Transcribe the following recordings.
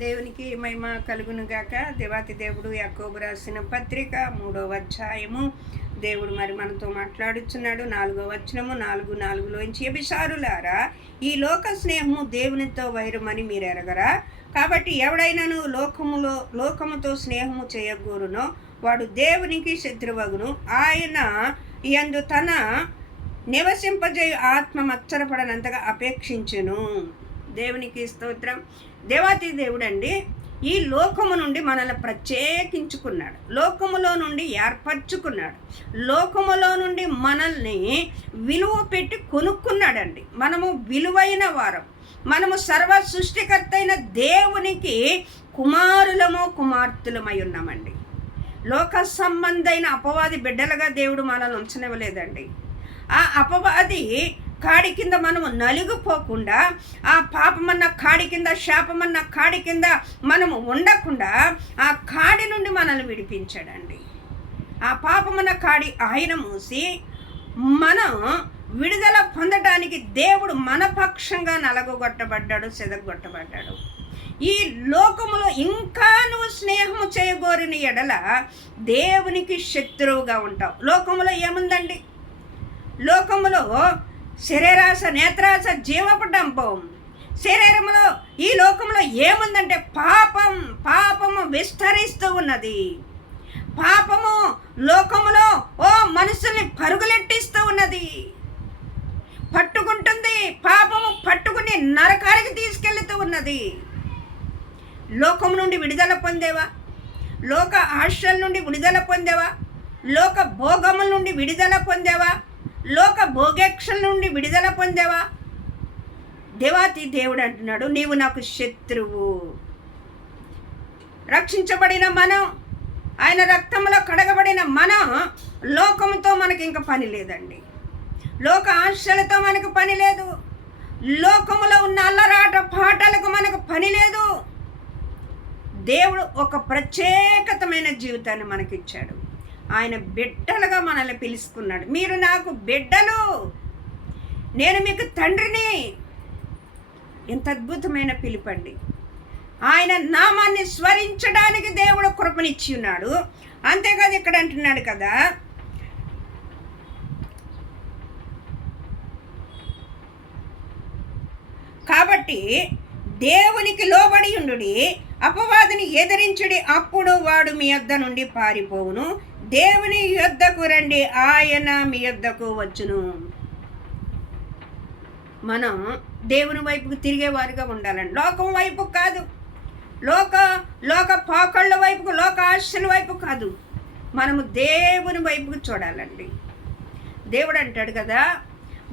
దేవునికి మహిమ కలుగును గాక. దేవాతి దేవుడు యాకోబు రాసిన పత్రిక 3వ అధ్యాయము. దేవుడు మరి మనతో మాట్లాడుచున్నాడు. 4వ వచనము 4:4లోంచి, వ్యభిచారులారా, ఈ లోక స్నేహము దేవునితో వైరమని మీరు ఎరగరా? కాబట్టి ఎవడైనాను లోకముతో స్నేహము చేయగోరునో వాడు దేవునికి శత్రువగును. ఆయన యందు తన నివసింపజేయు ఆత్మ మచ్చరపడనంతగా అపేక్షించును. దేవునికి స్తోత్రం. దేవాతి దేవుడండి ఈ లోకము నుండి మనల్ని ప్రత్యేకించుకున్నాడు, లోకములో నుండి ఏర్పరచుకున్నాడు, లోకములో నుండి మనల్ని విలువ పెట్టి కొనుక్కున్నాడండి. మనము విలువైన వారం, మనము సర్వ సృష్టికర్త అయిన దేవునికి కుమారులము కుమార్తెలమై ఉన్నామండి. లోక సంబంధమైన అపవాది బిడ్డలుగా దేవుడు మనల్ని ఉంచనివ్వలేదండి. ఆ అపవాది కాడి కింద మనము నలిగిపోకుండా, ఆ పాపమన్న కాడి కింద, శాపమన్న కాడి కింద మనము ఉండకుండా ఆ కాడి నుండి మనల్ని విడిపించాడండి. ఆ పాపమన్న కాడి ఆయన మూసి మనం విడుదల పొందడానికి దేవుడు మన పక్షంగా నలగొట్టబడ్డాడు, సెదగొట్టబడ్డాడు. ఈ లోకములో ఇంకా నువ్వు స్నేహము చేయగోరిన ఎడల దేవునికి శత్రువుగా ఉంటావు. లోకములో ఏముందండి? లోకములో శరీరాశ, నేత్రాశ, జీవపు డంపం. శరీరంలో ఈ లోకంలో ఏముందంటే పాపము విస్తరిస్తూ ఉన్నది. పాపము లోకములో మనుషుల్ని పరుగులెట్టిస్తూ ఉన్నది, పట్టుకుంటుంది. పాపము పట్టుకుని నరకానికి తీసుకెళ్తూ ఉన్నది. లోకం నుండి విడుదల పొందేవా? లోక ఆశల నుండి విడుదల పొందేవా? లోక భోగముల నుండి విడుదల పొందేవా? లోక భోగేక్షల నుండి విడుదల పొందేవా? దేవాతి దేవుడు అంటున్నాడు, నీవు నాకు శత్రువు. రక్షించబడిన మనం, ఆయన రక్తంలో కడగబడిన మనం, లోకంతో మనకి ఇంకా పని లేదండి. లోక ఆశలతో మనకు పని లేదు. లోకములో ఉన్న అల్లరాట పాటలకు మనకు పని లేదు. దేవుడు ఒక ప్రత్యేకతమైన జీవితాన్ని మనకిచ్చాడు. ఆయన బిడ్డలుగా మనల్ని పిలుచుకున్నాడు. మీరు నాకు బిడ్డలు, నేను మీకు తండ్రిని. ఎంత అద్భుతమైన పిలుపండి. ఆయన నామాన్ని స్మరించడానికి దేవుడు కృపనిచ్చి ఉన్నాడు. అంతేకాదు ఇక్కడ అంటున్నాడు కదా, కాబట్టి దేవునికి లోబడి ఉండుడి, అపవాదిని ఎదిరించుడి, అప్పుడు వాడు మీ యొద్ద నుండి పారిపోవును. దేవుని యొద్దకు రండి, ఆయన మీ యొద్దకు వచ్చును. మనం దేవుని వైపుకు తిరిగేవారుగా ఉండాలండి, లోకం వైపు కాదు. లోక పాకళ్ళ వైపుకు, లోక ఆశల వైపు కాదు. మనము దేవుని వైపుకు చూడాలండి. దేవుడు అంటాడు కదా,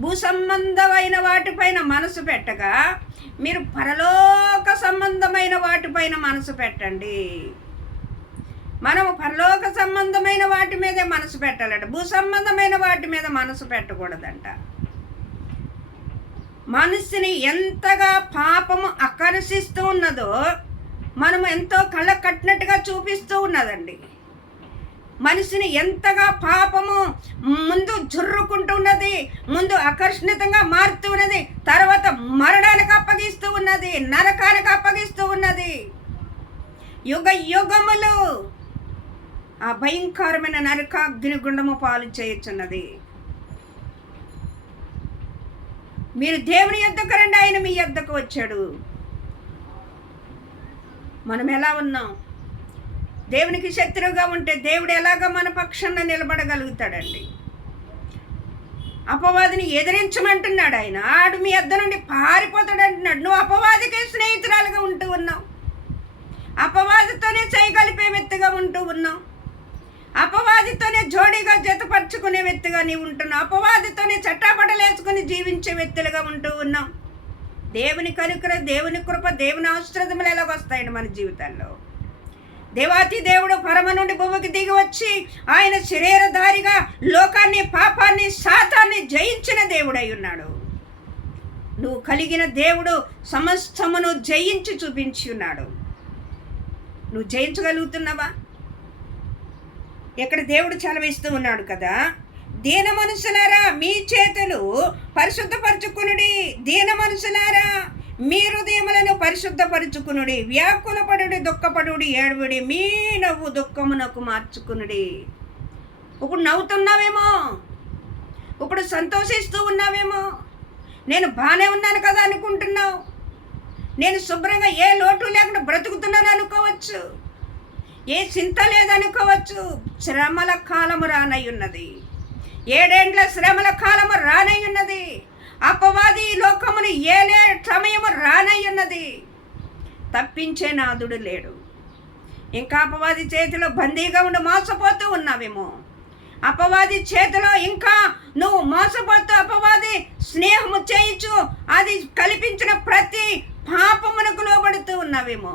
భూసంబంధమైన వాటిపైన మనసు పెట్టగా మీరు పరలోక సంబంధమైన వాటిపైన మనసు పెట్టండి. మనము పరలోక సంబంధమైన వాటి మీదే మనసు పెట్టాలంట, భూ సంబంధమైన వాటి మీద మనసు పెట్టకూడదంట. మనసుని ఎంతగా పాపము ఆకర్షిస్తూ ఉన్నదో మనము ఎంతో కళ్ళ కట్టినట్టుగా చూపిస్తూ ఉన్నదండి. మనిషిని ఎంతగా పాపము ముందు జుర్రుకుంటూ ఉన్నది, ముందు ఆకర్షణీయంగా మారుతూ ఉన్నది, తర్వాత మరణానికి అప్పగిస్తూ ఉన్నది, నరకానికి అప్పగిస్తూ ఉన్నది. యుగ యుగములు ఆ భయంకరమైన నరకాగ్ని గుండము పాలు చేయుచున్నది. మీరు దేవుని యొద్దకు రండి, ఆయన మీ యొద్దకు వచ్చాడు. మనం ఎలా ఉన్నాం? దేవునికి శత్రువుగా ఉంటే దేవుడు ఎలాగ మన పక్షాన నిలబడగలుగుతాడండి? అపవాదిని ఎదిరించమంటున్నాడు ఆయన. ఆడు మీ యొద్ద నుండి పారిపోతాడు అంటున్నాడు. నువ్వు అపవాదికే స్నేహితురాలుగా ఉంటూ ఉన్నావు, అపవాదితోనే చేయగలిపే వ్యక్తిగా ఉంటూ ఉన్నావు, అపవాదితోనే జోడీగా జతపరుచుకునే వ్యక్తిగా నీవు ఉంటున్నావు, అపవాదితోనే చట్టాపటలేసుకుని జీవించే వ్యక్తులుగా ఉంటూ ఉన్నాం. దేవుని కనుకర, దేవుని కృప, దేవుని ఆశీర్వాదములు ఎలాగొస్తాయండి మన జీవితాల్లో? దేవాతి దేవుడు పరమ నుండి భూమికి దిగి వచ్చి ఆయన శరీరధారిగా లోకాన్ని, పాపాన్ని, శాతాన్ని జయించిన దేవుడై ఉన్నాడు. నువ్వు కలిగిన దేవుడు సమస్తమును జయించి చూపించి ఉన్నాడు. నువ్వు జయించగలుగుతున్నావా? ఇక్కడ దేవుడు చలవిస్తూ ఉన్నాడు కదా, దీన మనుషులారా మీ చేతులు పరిశుద్ధపరచుకునుడి. దీన మనుషులారా మీ హృదయములను పరిశుద్ధపరుచుకునుడి, వ్యాకులపడుడి, దుఃఖపడుడి, ఏడువుడి, మీ నవ్వు దుఃఖమునకు మార్చుకునుడి. ఇప్పుడు నవ్వుతున్నావేమో, ఇప్పుడు సంతోషిస్తూ ఉన్నావేమో, నేను బాగానే ఉన్నాను కదా అనుకుంటున్నావు, నేను శుభ్రంగా ఏ లోటు లేకుండా బ్రతుకుతున్నాను అనుకోవచ్చు, ఏ చింత లేదనుకోవచ్చు. శ్రమల కాలము రానయ్యున్నది, 7 ఏండ్ల శ్రమల కాలము రానయ్యున్నది. అపవాది లోకమును ఏలే సమయము రానయ్యున్నది. తప్పించే నాదుడు లేడు. ఇంకా అపవాది చేతిలో బందీగా ఉండి మోసపోతూ ఉన్నావేమో, అపవాది చేతిలో ఇంకా నువ్వు మోసపోతూ అపవాది స్నేహము చేయించు అది కల్పించిన ప్రతి పాపమునకు లోబడుతూ ఉన్నావేమో.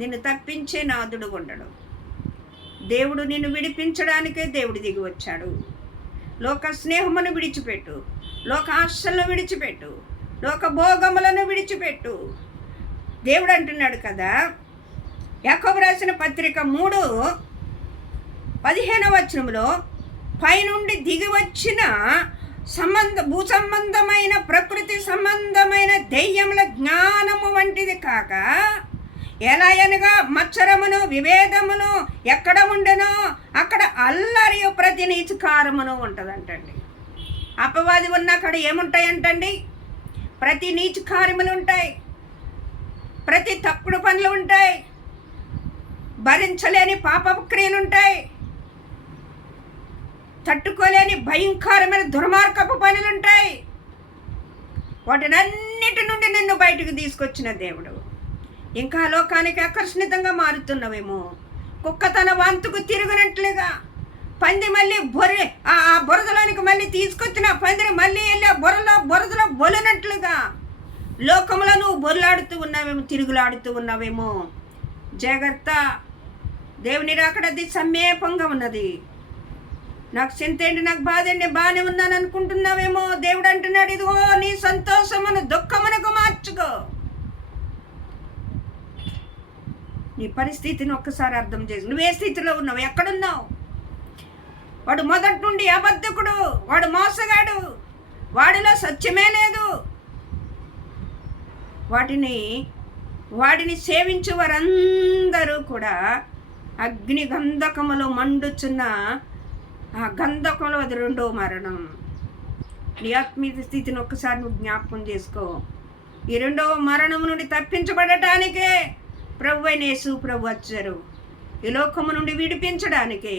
నిన్ను తప్పించే నాదుడు ఉండడు. దేవుడు నిన్ను విడిపించడానికే దేవుడు దిగి వచ్చాడు. లోక స్నేహమును విడిచిపెట్టు, లోక ఆశలను విడిచిపెట్టు, లోక భోగములను విడిచిపెట్టు. దేవుడు అంటున్నాడు కదా, యాకోబు రాసిన పత్రిక 3:15 వచనంలో, పైనుండి దిగి వచ్చిన భూ సంబంధమైన ప్రకృతి సంబంధమైన దెయ్యముల జ్ఞానము వంటిది కాక, ఎలా అనగా మత్సరమును విభేదమును ఎక్కడ ఉండెనో అక్కడ అల్లరియు ప్రతి నీచకారమును ఉంటుందంటండి. అపవాది ఉన్న అక్కడ ఏముంటాయంటండి? ప్రతి నీచకార్యములు ఉంటాయి, ప్రతి తప్పుడు పనులు ఉంటాయి, భరించలేని పాపపు క్రియలు ఉంటాయి, తట్టుకోలేని భయంకరమైన దుర్మార్గపు పనులు ఉంటాయి. వాటినన్నిటి నుండి నిన్ను బయటకు తీసుకొచ్చిన దేవుడు. ఇంకా లోకానికి ఆకర్షణీయంగా మారుతున్నవేమో, కుక్క తన వంతుకు తిరిగినట్లుగా, పంది మళ్ళీ ఆ బురదలోనికి మళ్ళీ తీసుకొచ్చిన పందిని మళ్ళీ వెళ్ళి బురదలో బొలినట్లుగా లోకములో నువ్వు బొల్లాడుతూ ఉన్నావేమో, తిరుగులాడుతూ ఉన్నావేమో. జాగ్రత్త, దేవుని రాకడది సమీపంగా ఉన్నది. నాకు చింత ఏంటి, నాకు బాధ ఏంటి, బాగానే ఉన్నాను అనుకుంటున్నావేమో. దేవుడు అంటున్నాడు, ఇదిగో నీ సంతోషమును దుఃఖమునకు మార్చుకో. నీ పరిస్థితిని ఒక్కసారి అర్థం చేసి, నువ్వు ఏ స్థితిలో ఉన్నావు, ఎక్కడున్నావు? వాడు మొదటి నుండి అబద్ధకుడు, వాడు మోసగాడు, వాడిలో సత్యమే లేదు. వాడిని సేవించే వారందరూ కూడా అగ్ని గంధకములో మండుచున్న ఆ గంధకంలో అది 2వ మరణం. నీ ఆత్మీయ స్థితిని ఒక్కసారి నువ్వు జ్ఞాపకం చేసుకో. ఈ 2వ మరణం నుండి తప్పించబడటానికే ప్రభువైన యేసు ప్రభు వచ్చారు. ఈ లోకము నుండి విడిపించడానికే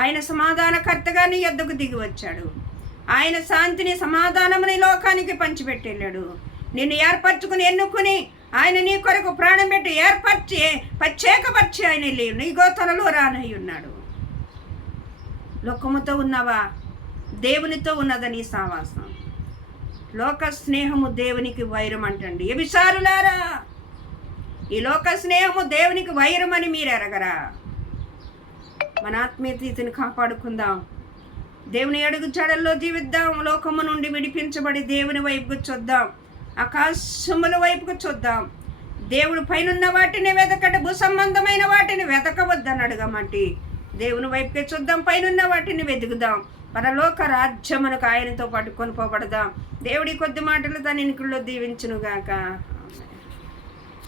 ఆయన సమాధానకర్తగా నీ యొద్దకు దిగి వచ్చాడు. ఆయన శాంతిని సమాధానముని లోకానికి పంచిపెట్టెళ్ళాడు. నిన్ను ఏర్పరచుకుని ఎన్నుకుని ఆయన నీ కొరకు ప్రాణం పెట్టి ప్రత్యేకపరిచి ఆయన నీ గోతలలో రానై ఉన్నాడు. లోకముతో ఉన్నావా? దేవునితో ఉన్నదా నీ సావాసం? లోక స్నేహము దేవునికి వైరం అంటండి. ఎవిసారులారా, ఈ లోక స్నేహము దేవునికి వైరం అని మీరు ఎరగరా? మన ఆత్మీయతని కాపాడుకుందాం, దేవుని అడుగు జాడల్లో జీవిద్దాం, లోకము నుండి విడిపించబడి దేవుని వైపుకు చూద్దాం, ఆకాశముల వైపుకు చూద్దాం. దేవుడు పైనున్న వాటిని వెతకట, భూ సంబంధమైన వాటిని వెతకవద్దనడుగా మట్టి దేవుని వైపుకే చూద్దాం, పైనున్న వాటిని వెతుకుదాం. పరలోక రాజ్యమునకు ఆయనతో పాటు కొనుకోబడదాం. దేవుడి కొద్ది మాటలు తన ఇనుకుల్లో దీవించునుగాక.